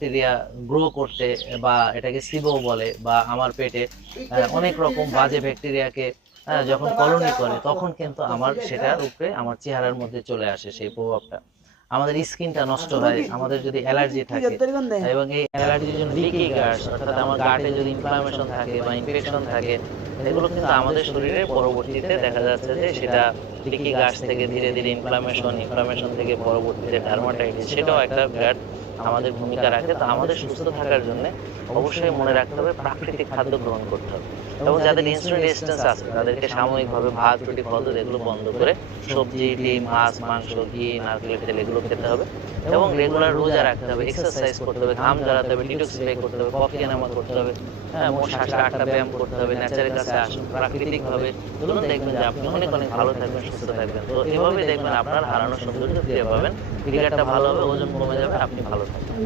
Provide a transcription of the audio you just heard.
Bacteria grow করতে, বা এটাকে সিবো বলে, বা আমার পেটে অনেক রকম বাজে ব্যাকটেরিয়াকে যখন কলোনি করে, তখন কিন্তু আমার সেটার উপরে আমার চেহারার মধ্যে চলে আসে সেই প্রভাবটা। আমাদের স্কিনটা নষ্ট হয়, আমাদের যদি অ্যালার্জি থাকে, এবং এই অ্যালার্জির জন্য লিকি গার্ডস, অর্থাৎ আমার গাটে যদি ইনফ্লামেশন থাকে বা ইনফেকশন থাকে, এগুলো কিন্তু আমাদের শরীরে পরবর্তীতে দেখা যাচ্ছে যে সেটা লিকি গার্ডস থেকে ধীরে ধীরে ইনফ্লামেশন থেকে পরবর্তীতে ডার্মাটাইটিস, সেটাও একটা বিরাট আমাদের ভূমিকা রাখে। তো আমাদের সুস্থ থাকার জন্য অবশ্যই মনে রাখতে হবে প্রাকৃতিক খাদ্য গ্রহণ করতে হবে, এবং যাদের ইনসুলিন রেজিস্ট্যান্স আছে তাদেরকে সাময়িকভাবে ভাত, রুটি, ফল, দুধ এগুলো বন্ধ করে সবজি, ডিম, মাছ, মাংস, ঘি, নারকেলের তেল এগুলো খেতে হবে, এবং রেগুলার রোজা রাখতে হবে, এক্সারসাইজ করতে হবে, ঘাম ঝরাতে হবে, ডিটক্সিফাই করতে হবে, কফি এনামা করতে হবে, মোট 60-8টা ব্যায়াম করতে হবে, নেচারের কাছে আসুন, প্রাকৃতিক ভাবে চলুন, দেখবেন যে আপনি অনেক অনেক ভালো থাকবেন, সুস্থ থাকবেন। তো এভাবে দেখবেন আপনার হারানো সৌন্দর্য ফিরে পাবেন, ফিগারটা ভালো হবে, ওজন কমে যাবে, আপনি ভালো থাকবেন।